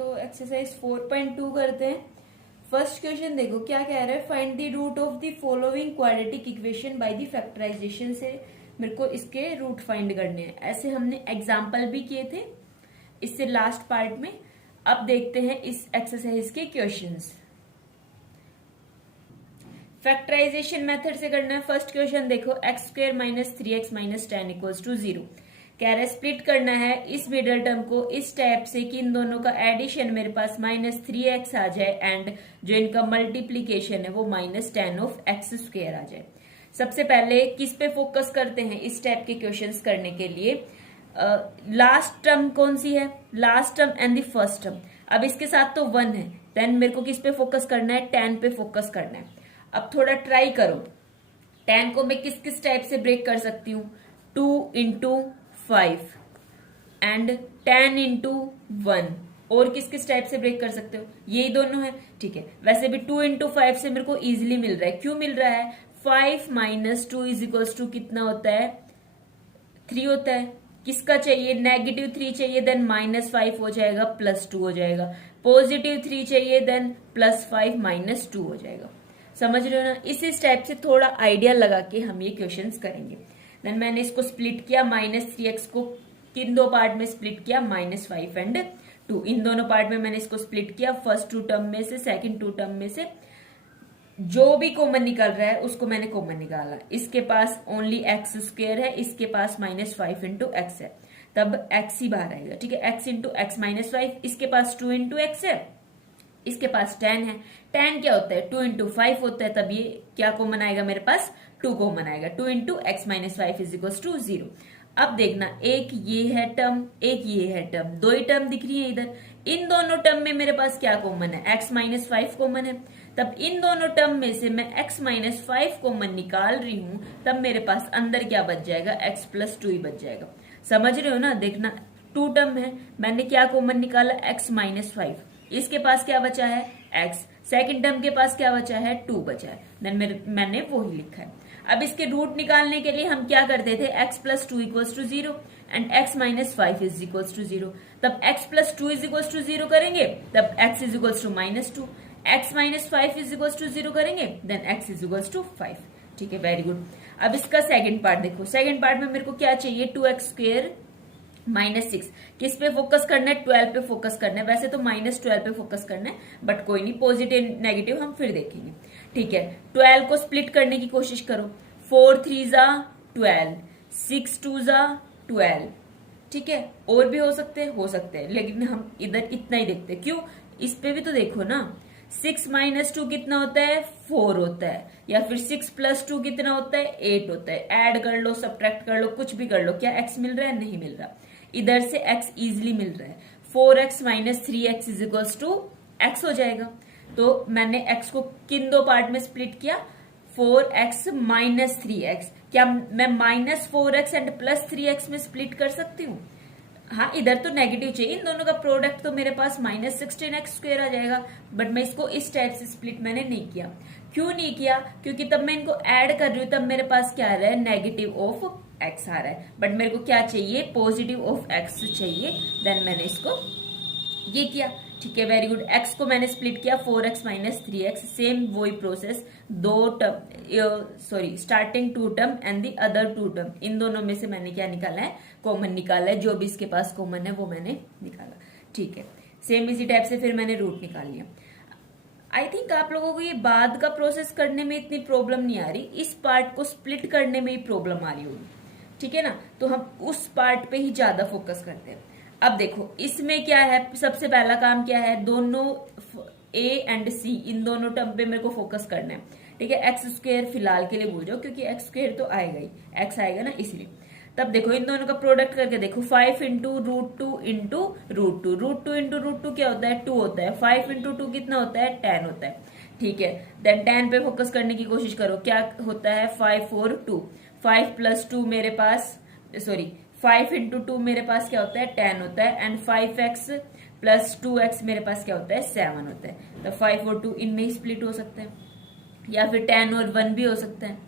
तो एक्सरसाइज 4.2 करते हैं। फर्स्ट क्वेश्चन देखो क्या कह रहा है, find the root of the following quadratic equation by the factorization से मेरे को इसके रूट फाइंड करने हैं। ऐसे हमने एग्जाम्पल भी किए थे इससे लास्ट पार्ट में। अब देखते हैं इस एक्सरसाइज के क्वेश्चंस। फैक्टराइजेशन मेथड से करना है। फर्स्ट क्वेश्चन देखो, x square minus 3x minus 10 equals to 0 कह रहा है। स्प्लिट करना है इस मिडल टर्म को इस टाइप से कि इन दोनों का एडिशन मेरे पास -3x आ जाए एंड जो इनका मल्टीप्लीकेशन है वो -10 ऑफ एक्स स्क्वायर आ जाए। सबसे पहले किस पे फोकस करते हैं इस टाइप के क्वेश्चंस करने के लिए? लास्ट टर्म कौन सी है? Last term and the first term. अब इसके साथ तो 1 है, देन मेरे को किस पे फोकस करना है? 10 पे फोकस करना है। अब थोड़ा ट्राई करो, 10 को मैं किस किस टाइप से ब्रेक कर सकती हूँ? 2 इंटू 5 एंड 10 इंटू 1। और किस किस टाइप से ब्रेक कर सकते हो? यही दोनों है, ठीक है। वैसे भी 2 इंटू 5 से मेरे को इजिली मिल रहा है। क्यों मिल रहा है? 5 माइनस 2 इज इक्वल्स टू कितना होता है? 3 होता है। किसका चाहिए? -3 चाहिए, देन -5 हो जाएगा, +2 हो जाएगा। +3 चाहिए, देन +5 -2 हो जाएगा। समझ रहे हो ना? इस टाइप से थोड़ा आइडिया लगा के हम ये क्वेश्चंस करेंगे। देन मैंने इसको स्प्लिट किया, -3x को किन दो पार्ट में स्प्लिट किया? -5 एंड 2। इन दोनों पार्ट में मैंने इसको स्प्लिट किया। फर्स्ट 2 टर्म में से, सेकंड 2 टर्म में से जो भी कॉमन निकल रहा है उसको मैंने कॉमन निकाला। इसके पास ओनली एक्स स्क्वायर है, इसके पास -5 इंटू एक्स है, तब एक्स ही बाहर आएगा, ठीक है। एक्स इंटू एक्स -5, इसके पास 2 इंटू एक्स है, इसके पास 10 है। 10 क्या होता है? 2 इंटू 5 होता है, तब ये क्या कॉमन आएगा मेरे पास? 2 कॉमन आएगा। 2 into x -5 is equal to 0। अब देखना, एक ये है टर्म, एक ये है टर्म, दो ही टर्म दिख रही है इधर। इन दोनों टर्म में मेरे पास क्या कॉमन है? x -5 कॉमन है। तब इन दोनों टर्म में से मैं x -5 कॉमन निकाल रही हूं, तब मेरे पास अंदर क्या बच जाएगा? x + 2 ही बच जाएगा। समझ रहे हो ना? देखना 2 टर्म है, मैंने क्या कॉमन निकाला? x -5। इसके पास क्या बचा है? x। सेकंड टर्म के पास क्या बचा है? 2 बचा है। देन मैंने वो ही लिखा है। अब इसके रूट निकालने के लिए हम क्या करते थे? x + 2 = 0 and x -5 = 0। तब x + 2 = 0 करेंगे, तब x = -2। x -5 = 0 करेंगे, देन x = 5। ठीक है, वेरी गुड। अब इसका सेकंड पार्ट देखो। सेकंड पार्ट में मेरे को क्या चाहिए? 2x² -6। किस पे फोकस करना है? 12 पे फोकस करना है। वैसे तो -12 पे फोकस करना है, बट कोई नहीं, पॉजिटिव नेगेटिव हम फिर देखेंगे, ठीक है। 12 को स्प्लिट करने की कोशिश करो। 4 3 12, 6 2 12, ठीक है। और भी हो सकते हैं, लेकिन हम इधर इतना ही देखते हैं। क्यों? इस पे भी तो देखो ना। 6 - 2 कितना होता है? 4 होता है। या फिर 6 + 2 कितना होता है? 8 होता है। ऐड कर लो, सब्ट्रैक्ट कर लो, कुछ भी कर लो। क्या x मिल रहा है? नहीं मिल रहा। इधर से x इजिली मिल रहा है। 4x - 3x = x हो जाएगा। तो मैंने x को किन दो पार्ट में स्प्लिट किया? 4x - 3x। क्या मैं -4x एंड +3x में स्प्लिट कर सकती हूँ? हाँ, इधर तो नेगेटिव चाहिए। इन दोनों का प्रोडक्ट तो मेरे पास -16x² आ जाएगा, बट मैं इसको इस टाइप से स्प्लिट मैंने नहीं किया। क्यों नहीं किया? क्योंकि तब मैं इनको ऐड कर रही हूँ, तब मेरे पास क्या आ रहा है? -(x) आ रहा है। बट मेरे को क्या चाहिए? (x) चाहिए। देन मैंने इसको ये किया, ठीक है, वेरी गुड। x को मैंने स्प्लिट किया, 4x - 3x। सेम वही प्रोसेस, दो term starting 2 term and the other 2 term, इन दोनों में से मैंने क्या निकाला है? कॉमन निकाला है। जो भी इसके पास कॉमन है वो मैंने निकाला, ठीक है। सेम इसी टाइप से फिर मैंने रूट निकाल लिया। आई थिंक आप लोगों को ये बाद का प्रोसेस करने में इतनी प्रॉब्लम नहीं आ रही, इस पार्ट को स्प्लिट करने में ही प्रॉब्लम आ रही होगी, ठीक है ना। तो हम उस पार्ट पे ही ज्यादा फोकस करते हैं। अब देखो इसमें क्या है? सबसे पहला काम क्या है? दोनों a एंड c, इन दोनों टर्म पे मेरे को फोकस करना है, ठीक है। x² फिलहाल के लिए भूल जाओ, क्योंकि x² तो आएगा ही, x आएगा ना, इसलिए। तब देखो इन दोनों का प्रोडक्ट करके देखो। 5 इंटू √2 इंटू √2, √2 इंटू √2 क्या होता है? 2 होता है। 5 इंटू 2 कितना होता है? 10 होता है, ठीक है। देन 10 पे फोकस करने की कोशिश करो। क्या होता है? 5 4 2, 5 + 2 मेरे पास 5 इंटू 2 मेरे पास क्या होता है? 10 होता है। एंड 5x + 2x मेरे पास क्या होता है? 7 होता है। तो 5 और 2 इनमें ही स्प्लिट हो सकते हैं, या फिर 10 और 1 भी हो सकता है।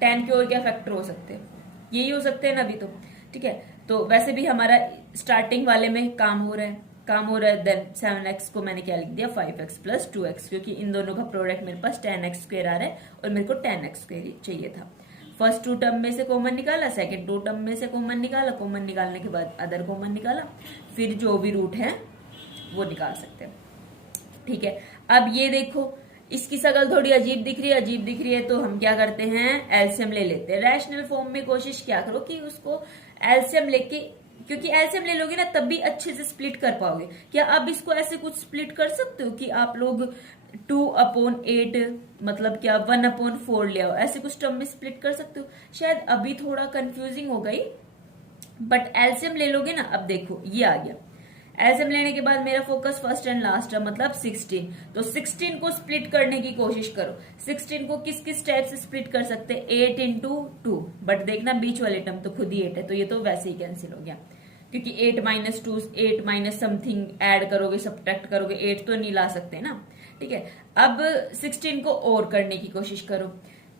10 के और क्या फैक्टर हो सकते हैं? यही हो सकते हैं ना अभी तो, ठीक है। तो वैसे भी हमारा स्टार्टिंग वाले में काम हो रहा है, काम हो रहा है, देन 7x को मैंने क्या लिख दिया 5x प्लस 2x, क्योंकि इन दोनों का प्रोडक्ट मेरे पास 10x स्क्वायर आ रहा है और मेरे को 10x स्क्वायर चाहिए था। फर्स्ट टू टर्म में से कॉमन निकाला, सेकंड टू टर्म में से कॉमन निकाला, कॉमन निकालने के बाद अदर कॉमन निकाला, फिर जो भी रूट है वो निकाल सकते हैं। ठीक है, अब ये देखो इसकी शकल थोड़ी अजीब दिख रही है, तो हम क्या करते हैं एलसीएम ले लेते हैं। रैशनल फॉर्म में कोशिश क्या करो कि उसको एलसीएम लेके, क्योंकि एलसीएम ले लोगे ना तब भी अच्छे से स्प्लिट कर पाओगे। क्या अब इसको ऐसे कुछ स्प्लिट कर सकते हो कि आप लोग 2/8 मतलब क्या 1/4 ले आओ, ऐसे कुछ टर्म में स्प्लिट कर सकते हो? शायद अभी थोड़ा कंफ्यूजिंग हो गई, बट एलसीएम ले लोगे ना। अब देखो ये आ गया, एलसीएम लेने के बाद मेरा फोकस फर्स्ट एंड लास्ट है मतलब 16, तो 16 को स्प्लिट करने की कोशिश करो। 16 को किस किस टाइप से स्प्लिट कर सकते हैं? 8 into 2, बट देखना बीच वाले टर्म तो खुद ही 8 है, तो ये तो वैसे ही कैंसिल हो गया, क्योंकि 8 - 2 8 माइनस समथिंग ऐड करोगे सब्ट्रैक्ट करोगे, 8 तो नहीं ला सकते ना। ठीक है, अब 16 को और करने की कोशिश करो।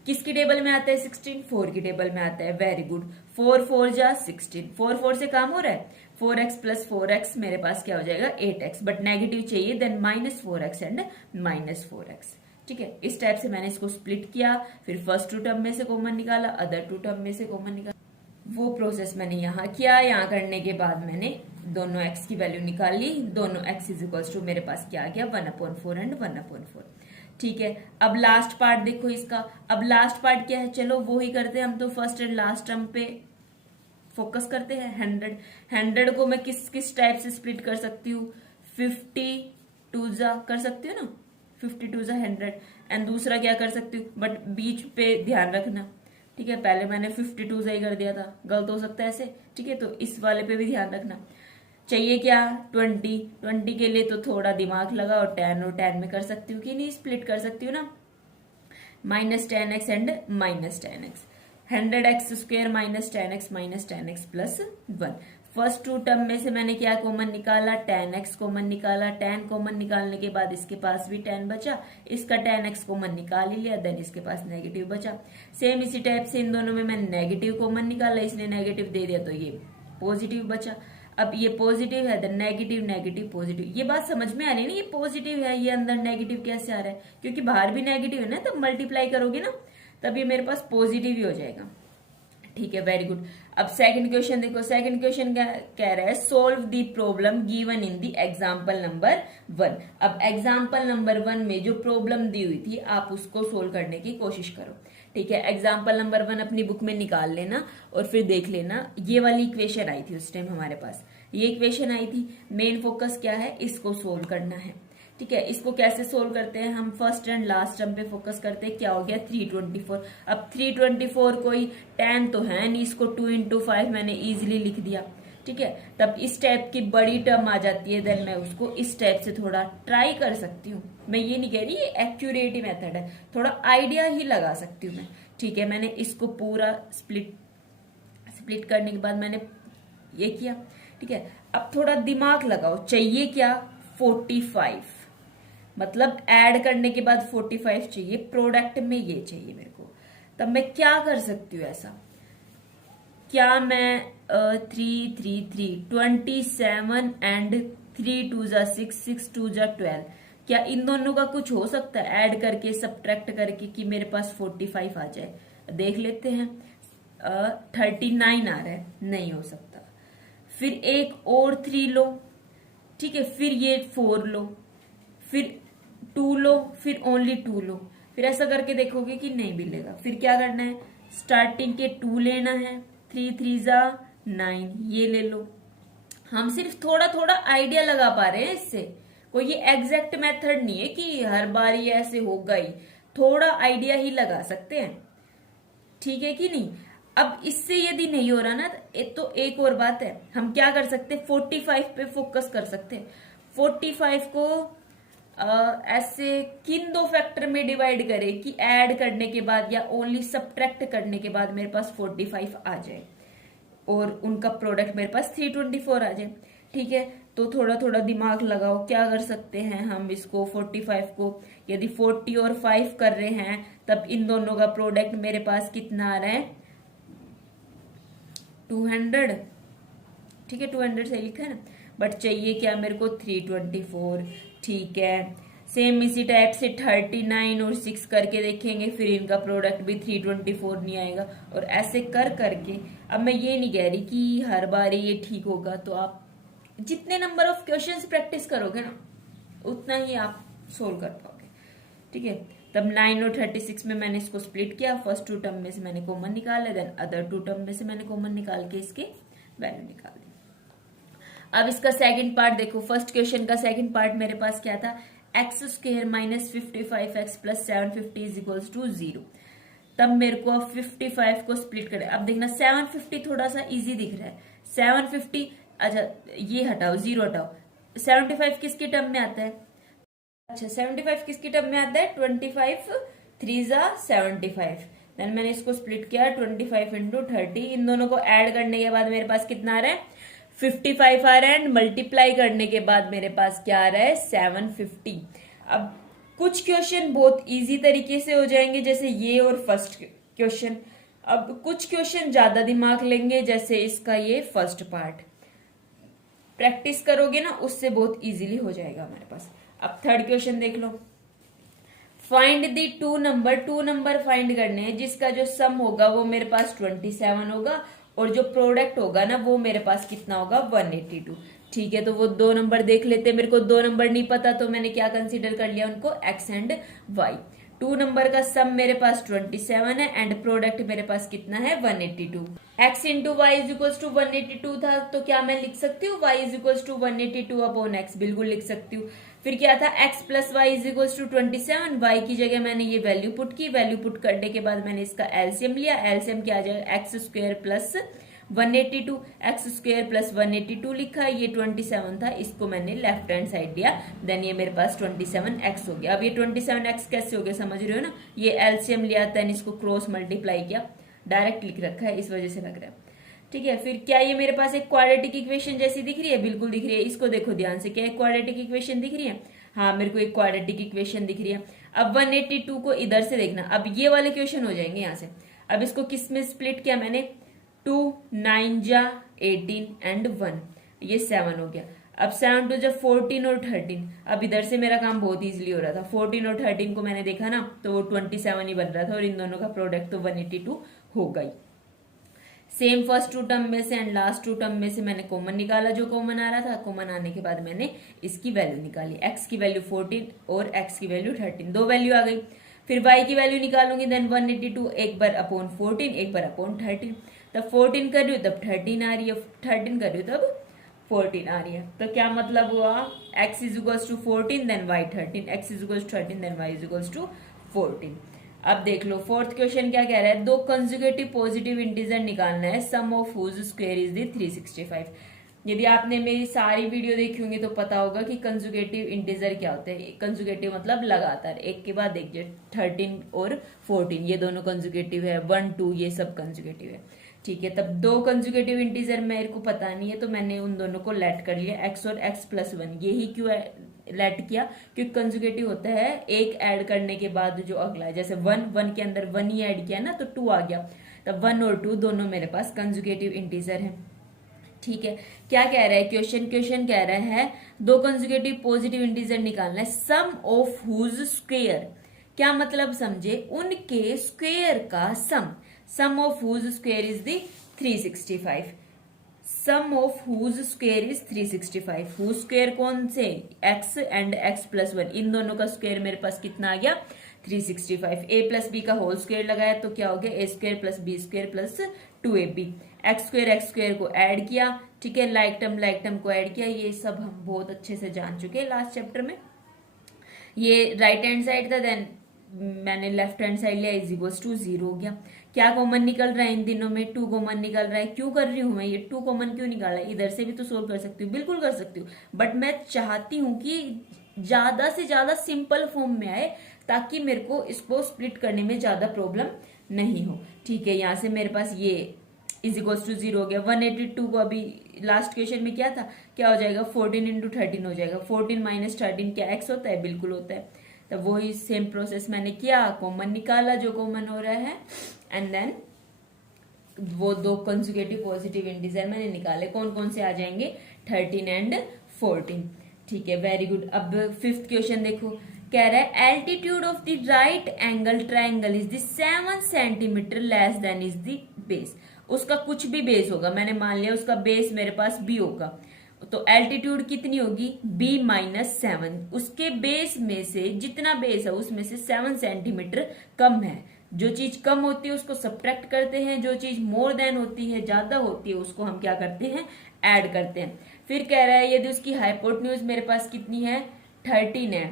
किसकी टेबल में आता है 16? 4 की टेबल में आता है। वेरी गुड, 4 4 जा 16, 4 4 से काम हो रहा है। 4x प्लस 4x मेरे पास क्या हो जाएगा 8x, बट नेगेटिव चाहिए, देन -4x एंड -4x। ठीक है, इस टाइप से मैंने इसको स्प्लिट किया, फिर फर्स्ट टू टर्म में से कॉमन निकाला, अदर टू टर्म में से कॉमन निकाला। वो प्रोसेस मैंने यहाँ किया। यहाँ करने के बाद मैंने दोनों x की वैल्यू निकाल ली, दोनों x इज इक्वल्स टू मेरे पास क्या आ गया 1/4 एंड 1/4। ठीक है, अब लास्ट पार्ट देखो इसका। अब लास्ट पार्ट क्या है, चलो वो ही करते हैं हम, तो फर्स्ट एंड लास्ट टर्म पे फोकस करते हैं। 100 को मैं किस किस टाइप से स्प्लिट कर सकती हूँ? 52 जा कर सकती हूँ ना, 52 जा 100, एंड दूसरा क्या कर सकती हूँ, बट बीच पे ध्यान रखना। ठीक है, पहले मैंने 52 जा ही कर दिया था, गलत हो सकता है ऐसे। ठीक है, तो इस वाले पे भी ध्यान रखना। चाहिए क्या 20 के लिए तो थोड़ा दिमाग लगा, और 10 और 10 में कर सकती हूँ कि नहीं, स्प्लिट कर सकती हूँ ना, -10x and -10x। 100x square -10x plus 1। First two term में से मैंने क्या कॉमन निकाला 10x कॉमन निकाला, 10 कॉमन निकालने के बाद इसके पास भी 10 बचा, इसका 10x कॉमन निकाल ही लिया, देन इसके पास नेगेटिव बचा। सेम इसी टाइप से इन दोनों में मैंने नेगेटिव कॉमन निकाला, इसने नेगेटिव दे दिया तो ये पॉजिटिव बचा। अब ये पॉजिटिव है, देन नेगेटिव नेगेटिव पॉजिटिव। ये बात समझ में आ रही है ना, ये पॉजिटिव है, ये अंदर नेगेटिव कैसे आ रहा है, क्योंकि बाहर भी नेगेटिव है ना, तब मल्टीप्लाई करोगे ना तब ये मेरे पास पॉजिटिव ही हो जाएगा। ठीक है, वेरी गुड। अब सेकंड क्वेश्चन देखो, सेकंड क्वेश्चन क्या कह रहा है, solve the problem given in the example number 1। अब एग्जांपल नंबर 1 में जो प्रॉब्लम दी हुई थी आप उसको सोल्व करने की कोशिश करो। ठीक है, एग्जाम्पल नंबर 1 अपनी बुक में निकाल लेना और फिर देख लेना। ये वाली इक्वेशन आई थी उस टाइम हमारे पास, ये इक्वेशन आई थी। मेन फोकस क्या है, इसको सोल्व करना है। ठीक है, इसको कैसे सोल्व करते हैं हम, फर्स्ट एंड लास्ट टर्म पे फोकस करते हैं। क्या हो गया 324। अब 324 कोई 10 तो है नहीं, इसको 2 into 5 मैंने इजीली लिख दिया। ठीक है, तब इस टाइप की बड़ी टर्म आ जाती है, देन मैं उसको इस टाइप से थोड़ा ट्राई कर सकती हूँ। मैं ये नहीं कह रही ये एक्यूरेट ही मेथड है, थोड़ा आइडिया ही लगा सकती हूँ मैं। ठीक है, मैंने इसको पूरा स्प्लिट करने के बाद मैंने ये किया। ठीक है, अब थोड़ा दिमाग लगाओ, चाहिए क्या 45, मतलब ऐड करने के बाद 45 चाहिए, प्रोडक्ट में ये चाहिए मेरे को। तब मैं क्या कर सकती हूँ ऐसा, क्या मैं 3 3 3 27 एंड 3 2 जा 6 6 2 जा 12, क्या इन दोनों का कुछ हो सकता है ऐड करके सब्ट्रैक्ट करके कि मेरे पास 45 आ जाए? देख लेते हैं। 39 आ रहा है, नहीं हो सकता। फिर एक और 3 लो, ठीक है, फिर ये 4 लो, फिर 2 लो, फिर ओनली 2 लो, फिर ऐसा करके देखोगे कि नहीं मिलेगा। फिर क्या करना है, स्टार्टिंग के 2 लेना है, 3 3 जा 9, ये ले लो। हम सिर्फ थोड़ा थोड़ा आइडिया लगा पा रहे हैं इससे, कोई ये एग्जैक्ट मेथड नहीं है कि हर बार ये ऐसे होगा ही, थोड़ा आइडिया ही लगा सकते हैं। ठीक है कि नहीं? अब इससे यदि नहीं हो रहा ना तो एक और बात है, हम क्या कर सकते हैं 45 पे फोकस कर सकते हैं। 45 को ऐसे किन दो फैक्टर में डिवाइड करें कि ऐड करने के बाद या ओनली सब्ट्रैक्ट करने के बाद मेरे पास 45 आ जाए और उनका प्रोडक्ट मेरे पास 324 आ जाए। ठीक है, तो थोड़ा थोड़ा दिमाग लगाओ, क्या कर सकते हैं हम इसको 45 को, यदि 40 और 5 कर रहे हैं तब इन दोनों का प्रोडक्ट मेरे पास कितना आ रहा है 200। ठीक है, 200 सही लिखा है ना, बट चाहिए क्या मेरे को 324। ठीक है, सेम इसी टाइप से 39 और 6 करके देखेंगे, फिर इनका प्रोडक्ट भी 324 नहीं आएगा। और ऐसे कर करके, अब मैं ये नहीं कह रही कि हर बार ये ठीक होगा, तो आप जितने नंबर ऑफ क्वेश्चंस प्रैक्टिस करोगे ना उतना ही आप सोल्व कर पाओगे। ठीक है, तब 9 और 36 में मैंने इसको स्प्लिट किया, फर्स्ट टू टर्म में से मैंने कॉमन निकाला, देन अदर टू टर्म में से मैंने कॉमन निकाल के इसके वैल्यू निकाल दी। अब इसका सेकंड पार्ट देखो, फर्स्ट क्वेश्चन का सेकंड पार्ट मेरे पास क्या था, x square minus 55x plus 750 is equals to 0। तब मेरे को अब 55 को स्प्लिट करें। अब देखना 750 थोड़ा सा इजी दिख रहा है, 750, अच्छा ये हटाओ, 0 हटाओ, 75 किसके टर्म में आता है, अच्छा 75 किसके टर्म में आता है, 25 3 जा 75। देन मैंने इसको स्प्लिट किया 25 इंटू 30, इन दोनों को ऐड करने के बाद मेरे पास कितना आ रहा है, 55 आ रहा है, एंड मल्टीप्लाई करने के बाद मेरे पास क्या आ रहा है, 750। अब कुछ क्वेश्चन बहुत इजी तरीके से हो जाएंगे जैसे ये और फर्स्ट क्वेश्चन। अब कुछ क्वेश्चन ज्यादा दिमाग लेंगे जैसे इसका ये फर्स्ट पार्ट, प्रैक्टिस करोगे ना उससे बहुत इजीली हो जाएगा हमारे पास। अब थर्ड क्वेश्चन देख लो, find the two number find करने हैं जिसका जो सम होगा वो मेरे पास 27 होगा और जो प्रोडक्ट होगा ना वो मेरे पास कितना होगा, 182। ठीक है, तो वो दो नंबर देख लेते हैं। मेरे को दो नंबर नहीं पता तो मैंने क्या कंसीडर कर लिया उनको, x and y. Two number का सम मेरे पास 27 है एंड प्रोडक्ट मेरे पास कितना है, 182। X into y is equal to 182 था, तो क्या मैं लिख सकती हूँ y is equal to 182 upon x, बिल्कुल लिख सकती हूँ। फिर क्या था, x plus y is equal to 27, y की जगह मैंने ये वैल्यू पुट की, वैल्यू पुट करने के बाद मैंने इसका एलसीएम लिया, एलसीएम क्या आ जाएगा, x square plus 182, x square plus 182 लिखा, ये 27 था, इसको मैंने लेफ्ट हैंड साइड लिया, देन ये मेरे पास 27x हो गया। अब ये 27x कैसे हो गया समझ रहे हो ना, ये एलसीएम लिया देन इसको क्रॉस मल्टीप्लाई किया, डायरेक्ट लिख रखा है इस वजह से लग रहा है। ठीक है, फिर क्या ये मेरे पास एक क्वाड्रेटिक इक्वेशन जैसी दिख रही है, बिल्कुल दिख रही है, इसको देखो ध्यान से, क्या एक क्वाड्रेटिक इक्वेशन दिख रही है, हाँ मेरे को एक क्वाड्रेटिक इक्वेशन दिख रही है। अब 182 को इधर से देखना, अब ये वाले क्वेश्चन हो जाएंगे यहाँ से। अब इसको किस में स्प्लिट किया मैंने, 2 9 जा 18 एंड 1, ये 7 हो गया। अब 7 2 जा 14 और 13, अब इधर से मेरा काम बहुत इजीली हो रहा था, 14 और 13 को मैंने देखा ना तो वो 27 ही बन रहा था और इन दोनों का प्रोडक्ट तो 182 हो गई। सेम फर्स्ट टू टर्म में से एंड लास्ट टू टर्म में से मैंने कॉमन निकाला, जो कॉमन आ रहा था, कॉमन आने के बाद मैंने इसकी वैल्यू निकाली, x की वैल्यू 14 और x की वैल्यू 13, दो वैल्यू आ गई। फिर y की वैल्यू निकालूंगी, देन 182 एक बार अपॉन 14 एक बार अपॉन 13, तब 14 कर रही हूँ तब 13 आ रही है, 13 कर रही हूँ तब 14 आ रही है। तो क्या मतलब हुआ, x is equals to 14 then y 13, x is equals to 13 then y is equals to 14। अब देख लो फोर्थ क्वेश्चन क्या कह रहा है, दो कंजुगेटिव पॉजिटिव इंटीजर निकालना है, sum of whose square is the 365। यदि आपने मेरी सारी वीडियो देखी होंगी तो पता होगा कि कंजुगेटिव इंटीजर क्या होते हैं। कंजुगेटिव मतलब लगातार एक के बाद एक, 13 और 14 ये दोनों कंजुगेटिव है, 1 2 ये सब कंजुगेटिव है। ठीक है, तब दो कंजुगेटिव इंटीजर मेरे को पता नहीं है तो मैंने उन दोनों को लेट कर लिया, x और x प्लस 1। यही क्यों लेट किया, क्योंकि कंजुगेटिव होता है एक ऐड करने के बाद जो अगला है, जैसे 1 के अंदर 1 ही ऐड किया ना तो 2 आ गया, तब 1 और 2 दोनों मेरे पास कंजुगेटिव इंटीजर है। ठीक है, क्या कह रहा है क्वेश्चन कह रहा है दो कंजुगेटिव पॉजिटिव इंटीजर निकालना है, सम ऑफ हुज स्क्वायर, क्या मतलब समझे, उनके स्क्वायर का sum of whose square is the 365, sum of whose square is 365। Whose square कौन से, x एंड x प्लस 1, इन दोनों का स्क्वायर मेरे पास कितना आ गया, 365। a प्लस बी का होल स्क्वायर लगाया तो क्या हो गया, a square plus B square plus 2ab। x स्क्वायर को ऐड किया, ठीक है, लाइक टर्म को ऐड किया, ये सब हम बहुत अच्छे से जान चुके हैं लास्ट चैप्टर में। ये राइट हैंड साइड था, देन मैंने लेफ्ट हैंड साइड लिया, इज इक्वल्स टू 0 हो गया। क्या कॉमन निकल रहा है इन दिनों में, 2 कॉमन निकल रहा है। क्यों कर रही हूं मैं ये 2 कॉमन क्यों निकाला, इधर से भी तो सोल्व कर सकती हूँ, बिल्कुल कर सकती हूँ, बट मैं चाहती हूँ कि ज्यादा से ज्यादा सिंपल फॉर्म में आए ताकि मेरे को इसको स्प्लिट करने में ज्यादा प्रॉब्लम नहीं हो। ठीक है, यहाँ से मेरे पास ये इज इक्वल्स टू 0 हो गया। 182 को अभी लास्ट क्वेश्चन में क्या था, क्या हो जाएगा, 14 इंटू 13 हो जाएगा। 14 माइनस 13 क्या x होता है, बिल्कुल होता है। तब वही सेम प्रोसेस मैंने किया, कॉमन निकाला जो कॉमन हो रहा है, एंड देन वो दो कंसेक्यूटिव पॉजिटिव इंटीजर मैंने निकाले, कौन कौन से आ जाएंगे, 13 एंड 14। ठीक है, वेरी गुड। अब फिफ्थ क्वेश्चन देखो, कह रहा है altitude of the right angle triangle is the 7 centimetre less than is the base. उसका कुछ भी बेस होगा, मैंने मान लिया उसका बेस मेरे पास बी होगा, तो एल्टीट्यूड कितनी होगी, b माइनस 7। उसके बेस में से जितना बेस है उसमें से 7 सेंटीमीटर कम है। जो चीज कम होती है उसको सब्ट्रैक्ट करते हैं, जो चीज मोर देन होती है, ज्यादा होती है, उसको हम क्या करते हैं, ऐड करते हैं। फिर कह रहा है यदि उसकी हाइपोटेन्यूज मेरे पास कितनी है, 13 है,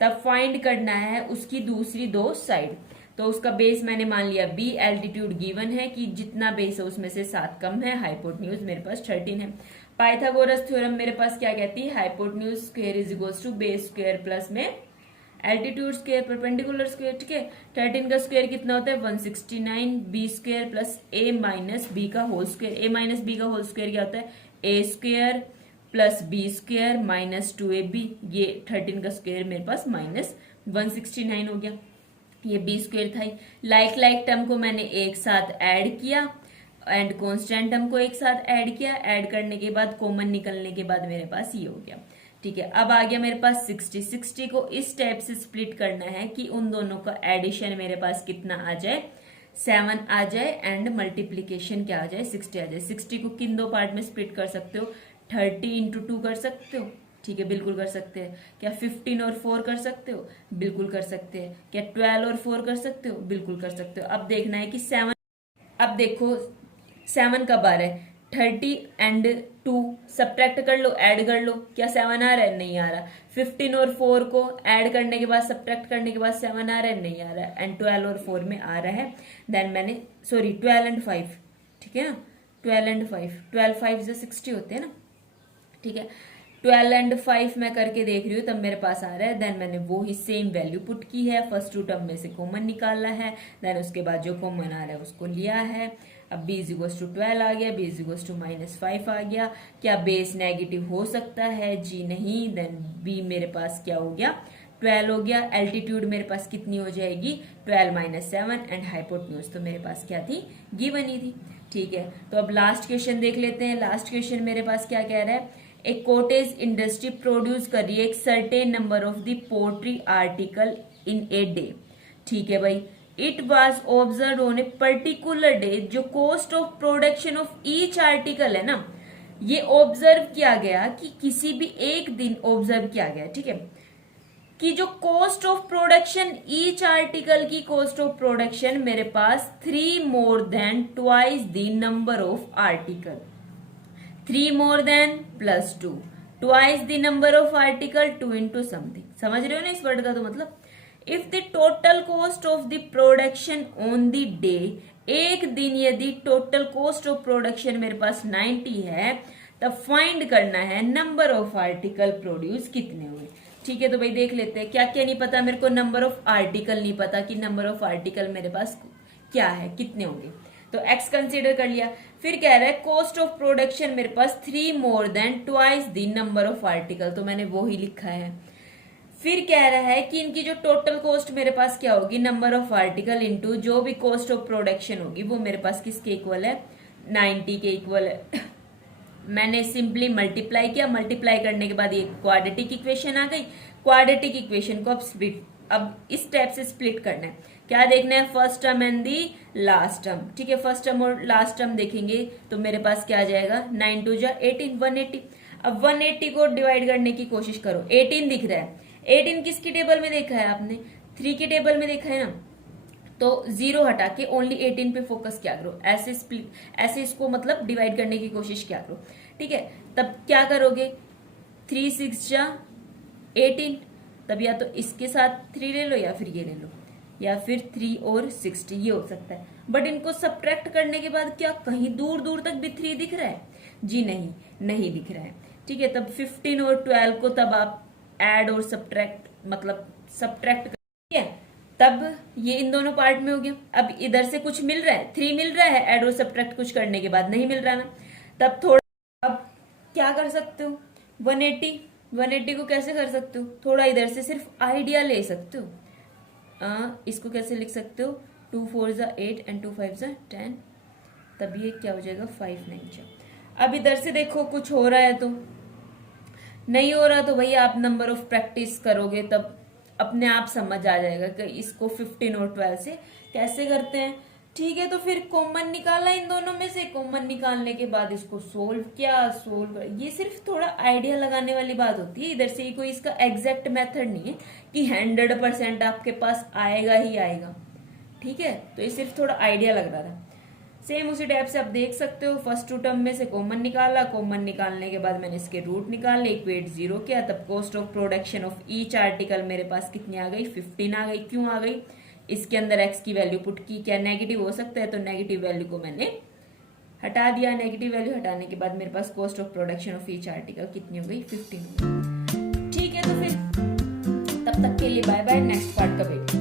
तब फाइंड करना है उसकी दूसरी दो साइड। तो उसका बेस मैंने मान लिया b, एल्टीट्यूड गिवन है कि जितना बेस है उसमें से 7 कम है, हाइपोटेन्यूज मेरे पास 13 है। पाइथागोरस थ्योरम मेरे पास क्या कहती है, hypotenuse square is equals to base square plus में एल्टीट्यूड स्क्वायर परपेंडिकुलर स्क्वायर। ठीक है, 13 का स्क्वायर कितना होता है, 169, B square plus A minus B का whole square. A minus B का होल स्क्वायर क्या होता है, A square plus B square minus 2ab। ये 13 का स्क्वायर मेरे पास माइनस 169 हो गया, ये बी स्क्वायर था। लाइक लाइक टर्म को मैंने एक साथ ऐड किया एंड कॉन्स्टेंट टर्म को एक साथ ऐड किया, ऐड करने के बाद कॉमन निकलने के बाद मेरे पास ये हो गया। ठीक है, अब आ गया मेरे पास 60 को इस टाइप से स्प्लिट करना है कि उन दोनों का एडिशन मेरे पास कितना आ जाए, 7 आ जाए एंड मल्टीप्लीकेशन क्या आ जाए, 60 आ जाए। 60 को किन दो पार्ट में स्प्लिट कर सकते हो, 30 इंटू 2 कर सकते हो। ठीक है, बिल्कुल कर सकते हैं। क्या 15 और 4 कर सकते हो, बिल्कुल कर सकते हैं। क्या 12 और 4 कर सकते हो, बिल्कुल कर सकते हो। अब देखना है कि 7, अब देखो 7 कब आ रहा है, 30 एंड 2 सब्ट्रैक्ट कर लो, ऐड कर लो, क्या 7 आ रहा है, नहीं आ रहा। 15 और 4 को ऐड करने के बाद सब्ट्रैक्ट करने के बाद 7 आ रहा है, नहीं आ रहा है। एंड 12 और 4 में आ रहा है, देन मैंने 12 एंड 5, ठीक है ना, 12 एंड 5, 12 5 जो 60 होते हैं ना। ठीक है, 12 एंड 5 मैं करके देख रही हूँ, तब मेरे पास आ रहा है, देन मैंने वो ही सेम वैल्यू पुट की है, फर्स्ट टू टर्म में से कॉमन निकाला है, देन उसके बाद जो कॉमन आ रहा है उसको लिया है। अब b इज 12 आ गया, b इज -5 आ गया। क्या बेस नेगेटिव हो सकता है, जी नहीं, देन b मेरे पास क्या हो गया, 12 हो गया। एल्टीट्यूड मेरे पास कितनी हो जाएगी, 12 - 7 एंड हाइपोटेन्यूज तो मेरे पास क्या थी, गिवन ही थी। ठीक है, तो अब लास्ट क्वेश्चन देख लेते हैं। लास्ट क्वेश्चन मेरे पास क्या कह रहा है, एक कॉटेज इंडस्ट्री प्रोड्यूस कर रही है एक certain number of the poultry article in a day. ठीक है भाई, it was observe on a particular day, जो cost of production of each article है ना, ये ऑब्जर्व किया गया कि किसी भी एक दिन ऑब्जर्व किया गया, ठीक है, कि जो cost of production each article की कॉस्ट ऑफ प्रोडक्शन मेरे पास 3 more than twice the number of article, 3 more than plus 2 twice the number of article 2 into something. समझ रहे हो ना इस वर्ड का, तो मतलब if the total cost of the production on the day, एक दिन यदि टोटल कॉस्ट ऑफ प्रोडक्शन मेरे पास 90 है, तब फाइंड करना है नंबर ऑफ आर्टिकल प्रोड्यूस कितने हुए। ठीक है, तो भाई देख लेते हैं क्या क्या नहीं पता मेरे को, नंबर ऑफ आर्टिकल नहीं पता कि नंबर ऑफ आर्टिकल मेरे पास क्या है, कितने होंगे, तो x कंसीडर कर लिया। फिर कह रहा है कॉस्ट ऑफ प्रोडक्शन मेरे पास 3 more than twice the number of article, तो मैंने वो ही लिखा है। फिर कह रहा है कि इनकी जो टोटल कॉस्ट मेरे पास क्या होगी, नंबर ऑफ आर्टिकल इंटू जो भी कॉस्ट ऑफ प्रोडक्शन होगी, वो मेरे पास किसके इक्वल है, 90 के इक्वल है। मैंने सिंपली मल्टीप्लाई किया, मल्टीप्लाई करने के बाद ये क्वाड्रेटिक इक्वेशन आ गई। क्वाड्रेटिक इक्वेशन को अब इस टाइप से स्प्लिट करना है। क्या देखना है, first term and the last term. ठीक है, फर्स्ट टर्म और लास्ट टर्म देखेंगे तो मेरे पास क्या आ जाएगा, 9 2 जा 18, 180। अब 180 को डिवाइड करने की कोशिश करो, 18 दिख रहा है, 18 किसकी टेबल में देखा है आपने, 3 की टेबल में देखा है ना, तो 0 हटा के ओनली 18 पे फोकस क्या करो, ऐसे स्प्लिट, ऐसे इसको मतलब डिवाइड करने की कोशिश क्या करो। ठीक है, तब क्या करोगे, 3 6 जा 18, तब या तो इसके साथ 3 ले लो या फिर ये ले लो, या फिर 3 और 60, ये हो सकता है। बट इनको सब्ट्रैक्ट करने के बाद क्या कहीं दूर दूर तक भी 3 दिख रहा है, जी नहीं, नहीं दिख रहा है। ठीक है, तब 15 और 12 को तब आप ऐड और सब्ट्रैक्ट मतलब सब्ट्रैक्ट ठीक है, तब ये इन दोनों पार्ट में हो गया। अब इधर से कुछ मिल रहा है, 3 मिल रहा है, ऐड और सब्ट्रैक्ट कुछ करने के बाद नहीं मिल रहा ना, तब थोड़ा अब क्या कर सकते हो, 180 को कैसे कर सकते हो, थोड़ा इधर से सिर्फ आइडिया ले सकते हो। इसको कैसे लिख सकते हो, 2 4 8 एंड 2 5 10, तब ये क्या हो जाएगा 5 9 4। अब इधर से देखो कुछ हो रहा है तो नहीं हो रहा तो भैया आप नंबर ऑफ प्रैक्टिस करोगे तब अपने आप समझ आ जाएगा कि इसको 15 और 12 से कैसे करते हैं। ठीक है, तो फिर कॉमन निकाला इन दोनों में से, कॉमन निकालने के बाद इसको सोल्व किया, ये सिर्फ थोड़ा आइडिया लगाने वाली बात होती है। इधर से कोई इसका एग्जैक्ट मेथड नहीं है कि 100% आपके पास आएगा ही आएगा। ठीक है, तो ये सिर्फ थोड़ा आइडिया लग रहा था। सेम उसी टाइप से आप देख सकते हो, फर्स्ट टू टर्म में से कॉमन निकाला, कॉमन निकालने के बाद मैंने इसके रूट निकाले, इक्वेट 0 किया, तब cost of production of each article मेरे पास कितनी आ गई 15 आ गई। क्यों आ गई? इसके अंदर एक्स की वैल्यू पुट की, क्या नेगेटिव हो सकता है, तो नेगेटिव वैल्यू को मैंने हटा दिया। नेगेटिव वैल्यू हटाने के बाद मेरे पास cost of production of each article कितनी हो गई 15 हो गई। ठीक है, तो फिर तब तक के लिए बाय बाय, नेक्स्ट पार्ट का वेट।